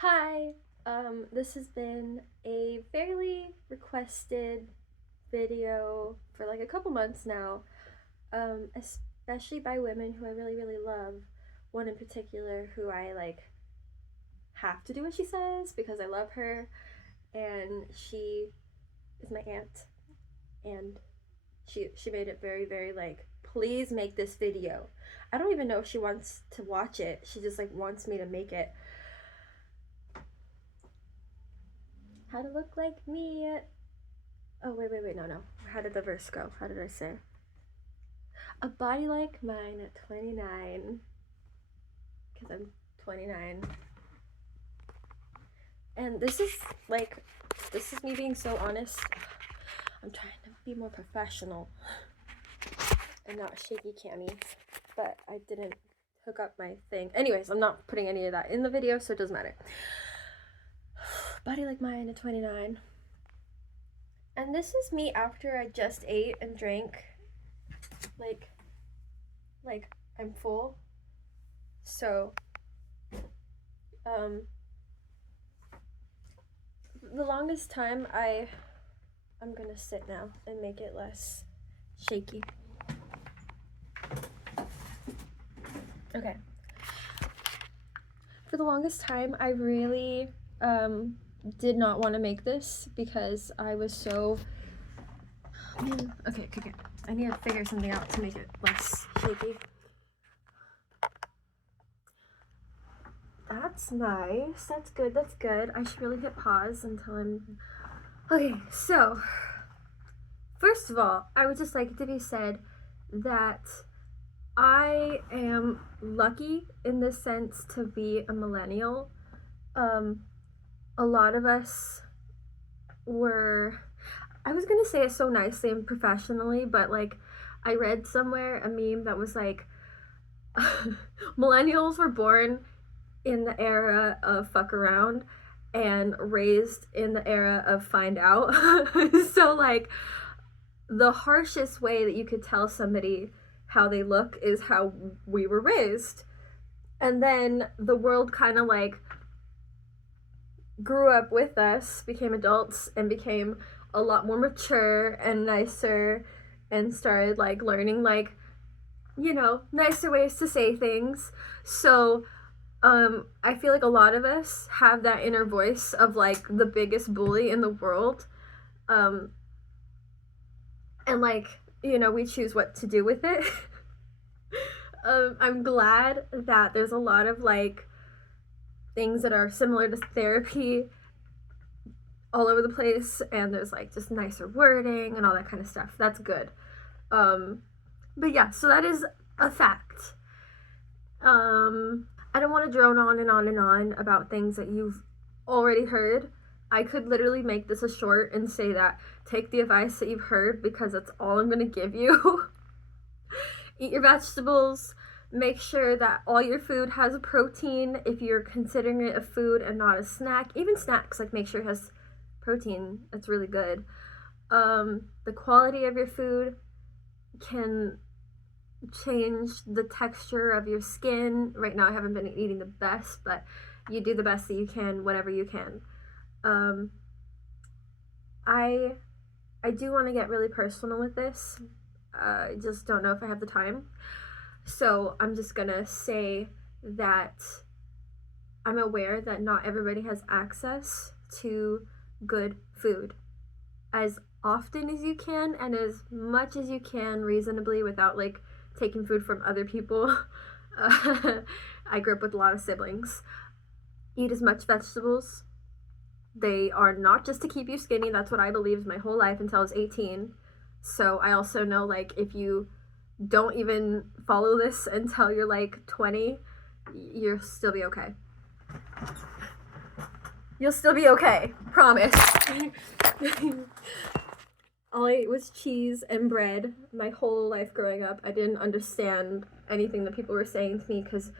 Hi, this has been a fairly requested video for like a couple months now, especially by women who I really, really love. One in particular who I like have to do what she says because I love her, and she is my aunt, and she made it very, very like, please make this video. I don't even know if she wants to watch it. She just like wants me to make it. How to look like me. Oh, wait, no. How did the verse go? How did I say? A body like mine at 29. Because I'm 29. And this is me being so honest. I'm trying to be more professional and not shaky cami. But I didn't hook up my thing. Anyways, I'm not putting any of that in the video, so it doesn't matter. Body like mine at 29. And this is me after I just ate and drank. Like I'm full. So, the longest time I'm gonna sit now and make it less shaky. Okay. For the longest time, I really did not want to make this because I was so. Okay. I need to figure something out to make it less shaky. That's nice. That's good. I should really hit pause until I'm. Okay, so first of all, I would just like it to be said that I am lucky in this sense to be a millennial. A lot of us were, I was gonna say it so nicely and professionally, but like I read somewhere a meme that was like, millennials were born in the era of fuck around and raised in the era of find out. So like the harshest way that you could tell somebody how they look is how we were raised. And then the world kind of like grew up with us, became adults, and became a lot more mature and nicer, and started like learning like, nicer ways to say things. So I feel like a lot of us have that inner voice of like the biggest bully in the world. And like, we choose what to do with it. I'm glad that there's a lot of like things that are similar to therapy all over the place, and there's like just nicer wording and all that kind of stuff. That's good. But yeah, so that is a fact. I don't want to drone on and on and on about things that you've already heard. I could literally make this a short and say that take the advice that you've heard because that's all I'm going to give you. Eat your vegetables. Make sure that all your food has a protein if you're considering it a food and not a snack. Even snacks, like make sure it has protein. That's really good. The quality of your food can change the texture of your skin. Right now I haven't been eating the best, but you do the best that you can, whatever you can. I do want to get really personal with this. I just don't know if I have the time. So I'm just gonna say that I'm aware that not everybody has access to good food as often as you can and as much as you can reasonably without like taking food from other people. I grew up with a lot of siblings. Eat as much vegetables. They are not just to keep you skinny. That's what I believed my whole life until I was 18. So I also know like if you don't even follow this until you're like 20, you'll still be okay. You'll still be okay. Promise. All I ate was cheese and bread my whole life growing up. I didn't understand anything that people were saying to me because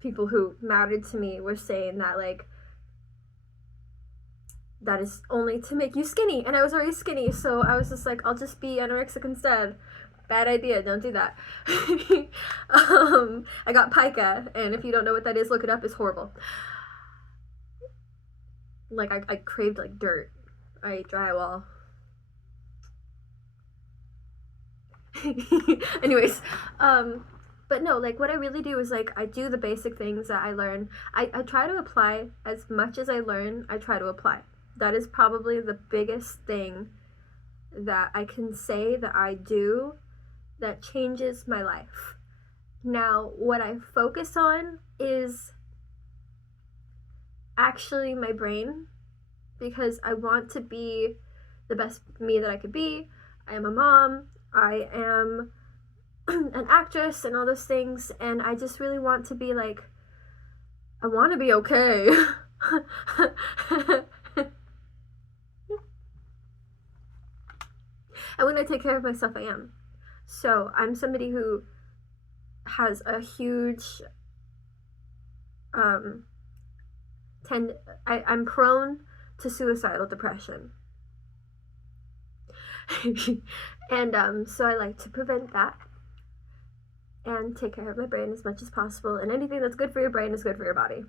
people who mattered to me were saying that like that is only to make you skinny, and I was already skinny, so I was just like, I'll just be anorexic instead. Bad idea, don't do that. I got pica, and if you don't know what that is, look it up. It's horrible. Like, I craved, like, dirt. I ate drywall. Anyways, but no, like, what I really do is, like, I do the basic things that I learn. I try to apply as much as I learn. I try to apply. That is probably the biggest thing that I can say that I do that changes my life. Now, what I focus on is actually my brain, because I want to be the best me that I could be. I am a mom, I am an actress and all those things, and I just really want to be like, I want to be okay. And when I take care of myself, I am. So I'm somebody who has a huge I'm prone to suicidal depression. And so I like to prevent that and take care of my brain as much as possible, and anything that's good for your brain is good for your body.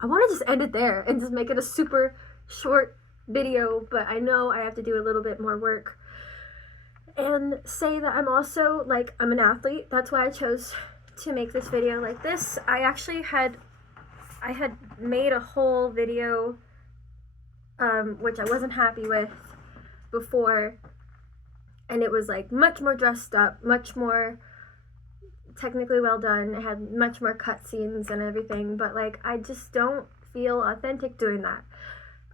I want to just end it there and just make it a super short video, but I know I have to do a little bit more work and say that I'm also, like, I'm an athlete. That's why I chose to make this video like this. I actually had made a whole video which I wasn't happy with before, and it was like much more dressed up, much more technically well done. It had much more cutscenes and everything, but like, I just don't feel authentic doing that.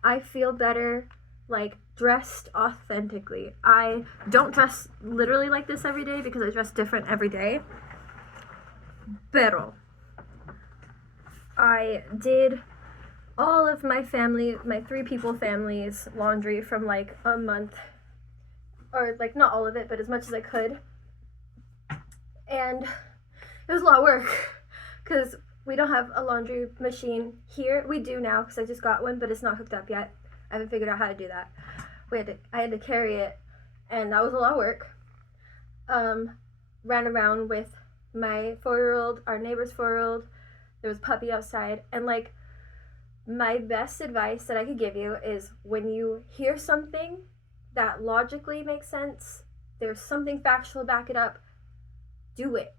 I feel better like dressed authentically. I don't dress literally like this every day because I dress different every day. Pero I did all of my family, my 3 people family's laundry from like a month, or like not all of it, but as much as I could. And it was a lot of work because we don't have a laundry machine here. We do now because I just got one, but it's not hooked up yet. I haven't figured out how to do that. I had to carry it, and that was a lot of work. Ran around with my 4-year-old, our neighbor's 4-year-old. There was a puppy outside, and like, my best advice that I could give you is when you hear something that logically makes sense, there's something factual to back it up, do it.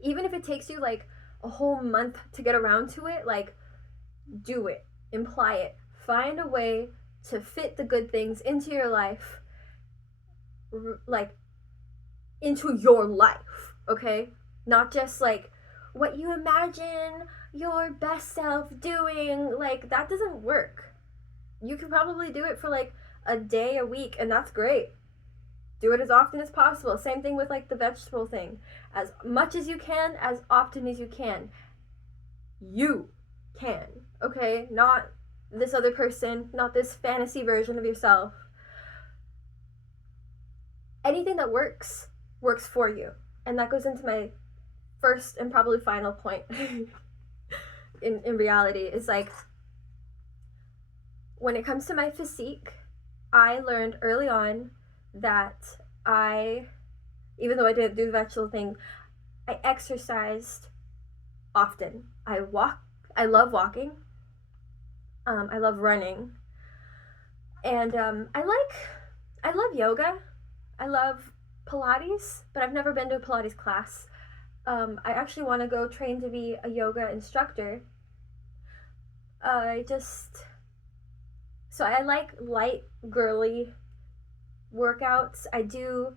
Even if it takes you like a whole month to get around to it, like, do it. Imply it. Find a way to fit the good things into your life, like, into your life, okay? Not just like what you imagine your best self doing. Like, that doesn't work. You can probably do it for like a day, a week, and that's great. Do it as often as possible. Same thing with like the vegetable thing. As much as you can, as often as you can. You can, okay? Not this other person, not this fantasy version of yourself. Anything that works for you. And that goes into my first and probably final point in reality, is like, when it comes to my physique, I learned early on that even though I didn't do the vegetable thing, I exercised often. I love walking. I love running. And I love yoga. I love Pilates, but I've never been to a Pilates class. I actually want to go train to be a yoga instructor. So I like light, girly workouts. I do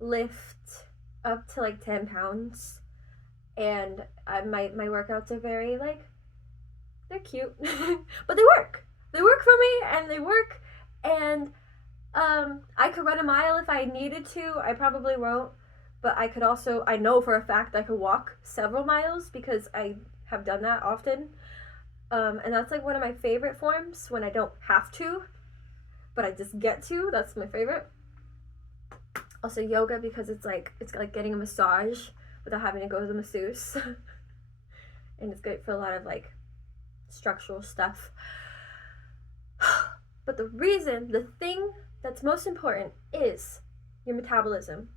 lift up to like 10 pounds, and my workouts are very like, they're cute, but they work. They work for me, and they work, and I could run a mile if I needed to. I probably won't, but I could also, I know for a fact I could walk several miles because I have done that often. And that's like one of my favorite forms, when I don't have to, but I just get to. That's my favorite. Also yoga, because it's like getting a massage without having to go to the masseuse. And it's great for a lot of like structural stuff. But the thing that's most important is your metabolism.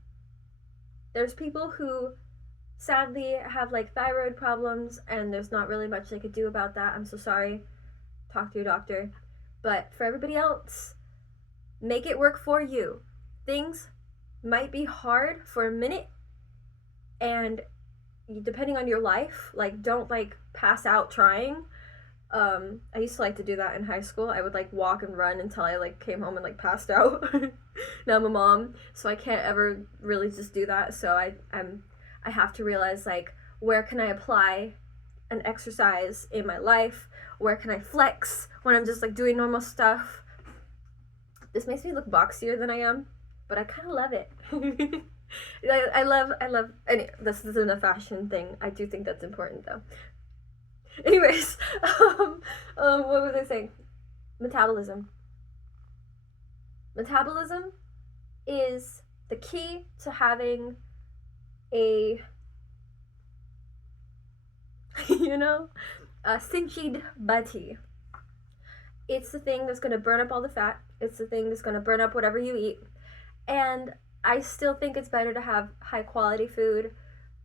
There's people who sadly have like thyroid problems and there's not really much they could do about that. I'm so sorry. Talk to your doctor. But for everybody else, make it work for you. Things might be hard for a minute, and depending on your life, like don't like pass out trying. I used to like to do that in high school. I would like walk and run until I like came home and like passed out. Now I'm a mom, so I can't ever really just do that. So I have to realize like where can I apply an exercise in my life? Where can I flex when I'm just like doing normal stuff? This makes me look boxier than I am, but I kind of love it. I love, and this isn't a fashion thing. I do think that's important though. Anyways, what was I saying? Metabolism. Metabolism is the key to having a, a cinched body. It's the thing that's going to burn up all the fat. It's the thing that's going to burn up whatever you eat. And I still think it's better to have high quality food,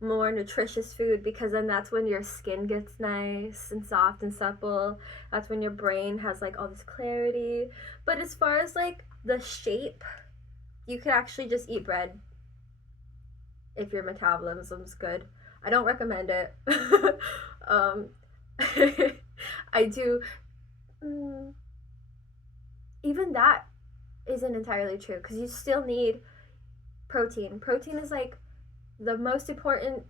more nutritious food, because then that's when your skin gets nice and soft and supple. That's when your brain has like all this clarity. But as far as like the shape, you could actually just eat bread if your metabolism's good. I don't recommend it. I do. Even that isn't entirely true, because you still need protein. Protein is like the most important.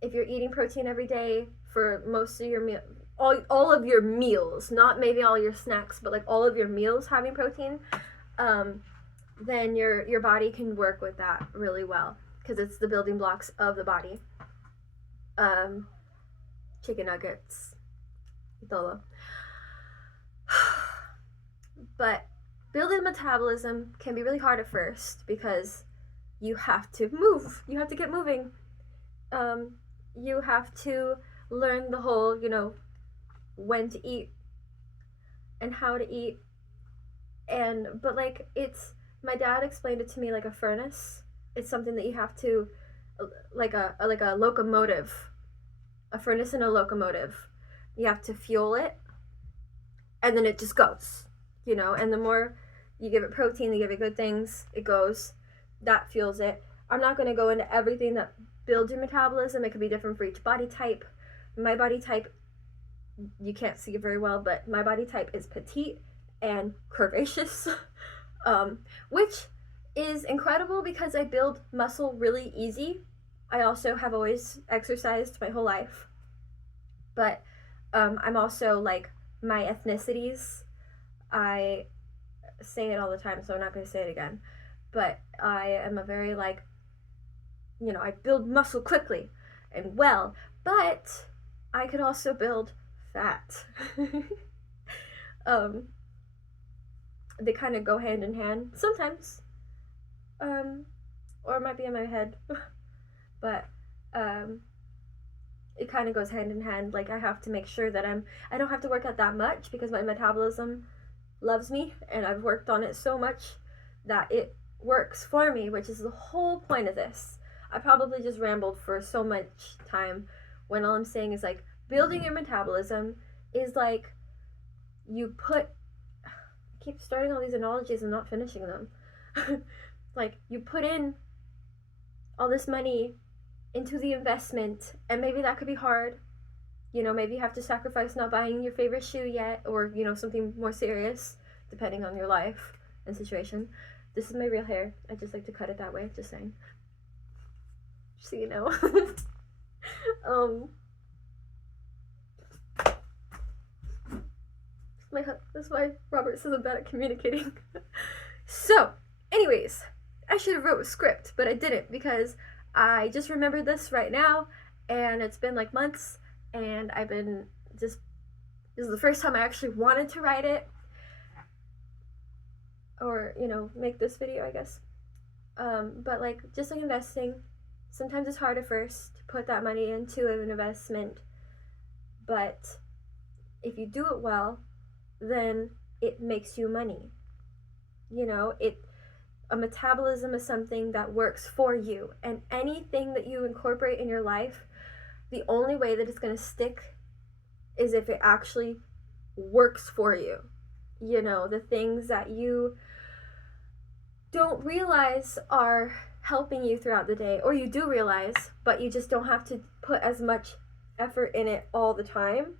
If you're eating protein every day for most of your meal, all of your meals, not maybe all your snacks, but like all of your meals having protein, then your body can work with that really well, because it's the building blocks of the body. Chicken nuggets, todo. But building metabolism can be really hard at first, because you have to move. You have to get moving. You have to learn the whole, when to eat and how to eat. But like, my dad explained it to me like a furnace. It's something that you have to, like a locomotive, a furnace and a locomotive. You have to fuel it, and then it just goes, and the more you give it protein, you give it good things, it goes. That fuels it. I'm not going to go into everything that builds your metabolism. It could be different for each body type. My body type, you can't see it very well, but my body type is petite and curvaceous, which is incredible because I build muscle really easy. I also have always exercised my whole life, but I'm also like, my ethnicities, I say it all the time, so I'm not going to say it again, but I am a very like, I build muscle quickly and well, but I could also build fat. They kind of go hand in hand sometimes, or it might be in my head, but it kind of goes hand in hand. Like, I have to make sure that I don't have to work out that much, because my metabolism loves me, and I've worked on it so much that it works for me, which is the whole point of this. I probably just rambled for so much time, when all I'm saying is like, building your metabolism is like, I keep starting all these analogies and not finishing them. Like, you put in all this money into the investment, and maybe that could be hard. Maybe you have to sacrifice not buying your favorite shoe yet, or something more serious, depending on your life and situation. This is my real hair. I just like to cut it that way, just saying, so you know. That's why Robert says I'm bad at communicating. So, anyways, I should have wrote a script, but I didn't, because I just remembered this right now, and it's been like months, and this is the first time I actually wanted to write it, or, make this video, I guess. But like, just like investing, sometimes it's hard at first to put that money into an investment, but if you do it well, then it makes you money. a metabolism is something that works for you, and anything that you incorporate in your life, the only way that it's going to stick is if it actually works for you. You know, the things that you don't realize are helping you throughout the day, or you do realize, but you just don't have to put as much effort in it all the time.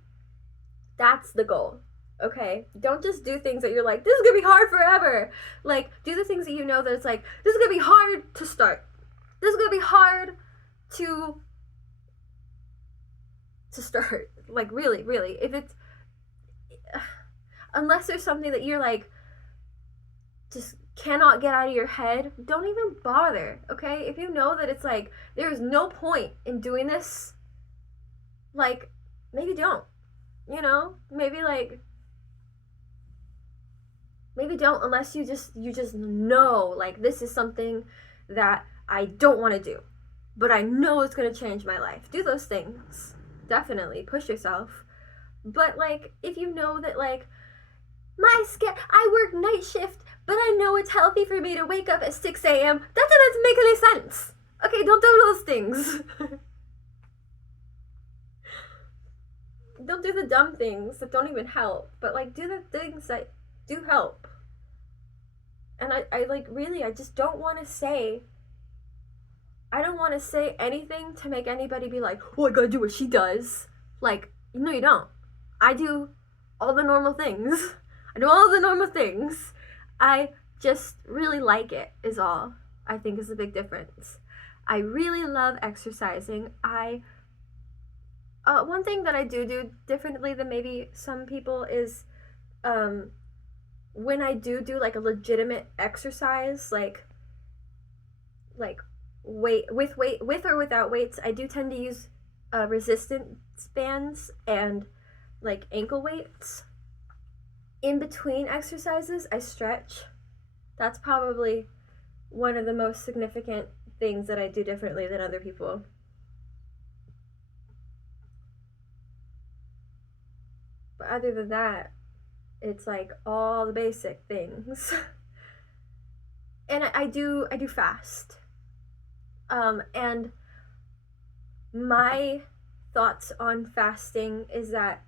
That's the goal. Okay, don't just do things that you're like, this is gonna be hard forever. Like, do the things that you know that it's like, this is gonna be hard to start. This is gonna be hard to start. Like, really, really. If it's, unless there's something that you're like, just cannot get out of your head, don't even bother, okay? If you know that it's like, there's no point in doing this, like, maybe don't. You know? Maybe don't, unless you just know, like, this is something that I don't want to do, but I know it's going to change my life. Do those things. Definitely. Push yourself. But, like, if you know that, like, I work night shift, but I know it's healthy for me to wake up at 6 a.m., that doesn't make any sense. Okay, don't do those things. Don't do the dumb things that don't even help, but, like, do the things that do help. And I like, really, I just don't want to say, I don't want to say anything to make anybody be like, oh, I gotta do what she does. Like, no, you don't. I do all the normal things. I do all the normal things. I just really like it, is all. I think is the big difference. I really love exercising. One thing that I do differently than maybe some people is, when I do like a legitimate exercise, like weight with or without weights, I do tend to use resistance bands and like ankle weights. In between exercises, I stretch. That's probably one of the most significant things that I do differently than other people. But other than that, it's like all the basic things. And I do fast. And my thoughts on fasting is that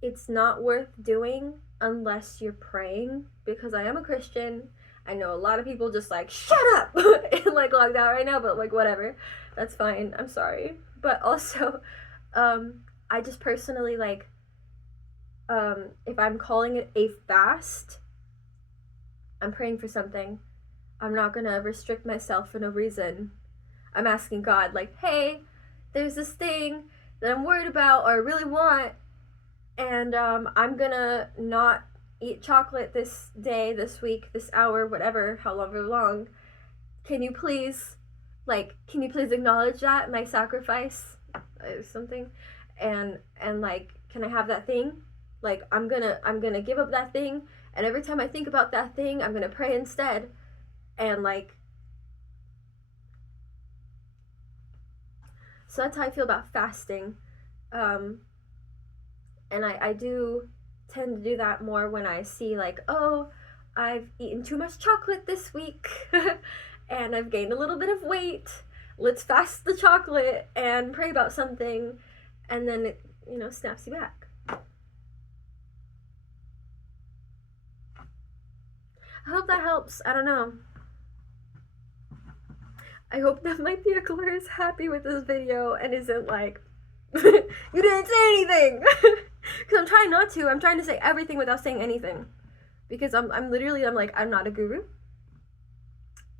it's not worth doing unless you're praying, because I am a Christian. I know a lot of people just like, shut up, and like logged out right now, but like whatever, that's fine, I'm sorry. But also, I just personally like, if I'm calling it a fast, I'm praying for something. I'm not gonna restrict myself for no reason. I'm asking God, like, hey, there's this thing that I'm worried about or I really want, and I'm gonna not eat chocolate this day, this week, this hour, whatever, however long. Can you please acknowledge that, my sacrifice, or something, and like, can I have that thing? Like, I'm gonna give up that thing, and every time I think about that thing, I'm gonna pray instead. And like, so that's how I feel about fasting. And I do tend to do that more when I see like, oh, I've eaten too much chocolate this week and I've gained a little bit of weight. Let's fast the chocolate and pray about something, and then it, snaps you back. I hope that helps. I don't know. I hope that my vehicular is happy with this video and isn't like, you didn't say anything. Because I'm trying not to. I'm trying to say everything without saying anything. Because I'm like, I'm not a guru.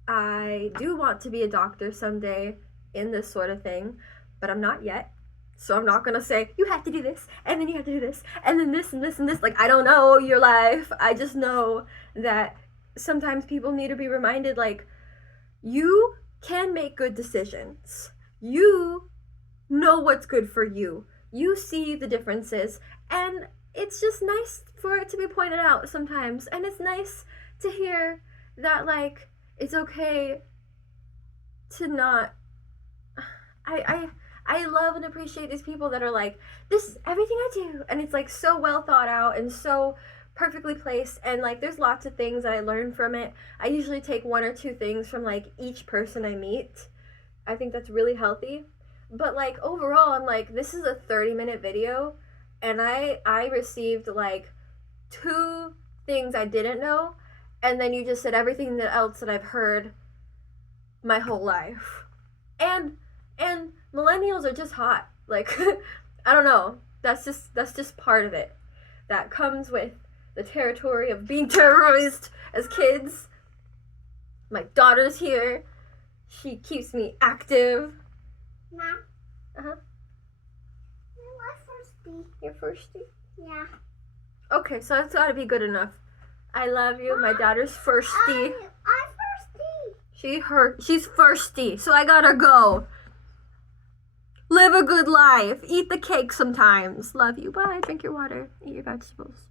I do want to be a doctor someday in this sort of thing, but I'm not yet. So I'm not gonna say, you have to do this, and then you have to do this, and then this, and this, and this. Like, I don't know your life. I just know that sometimes people need to be reminded, like, you can make good decisions. You know what's good for you. You see the differences, and it's just nice for it to be pointed out sometimes. And it's nice to hear that, like, it's okay to not. I love and appreciate these people that are like, this is everything I do, and it's like so well thought out and so perfectly placed, and like there's lots of things that I learned from it. I usually take 1 or 2 things from like each person I meet. I think that's really healthy. But like overall, I'm like, this is a 30-minute video, and I received like 2 things I didn't know, and then you just said everything else that I've heard my whole life. And millennials are just hot. Like I don't know. That's just part of it. That comes with the territory of being terrorized as kids. My daughter's here. She keeps me active. Mom. Uh-huh. I'm thirsty. You're thirsty? Yeah. Okay, so that's gotta be good enough. I love you. My daughter's thirsty. I'm thirsty. She's thirsty, so I gotta go. Live a good life. Eat the cake sometimes. Love you. Bye. Drink your water. Eat your vegetables.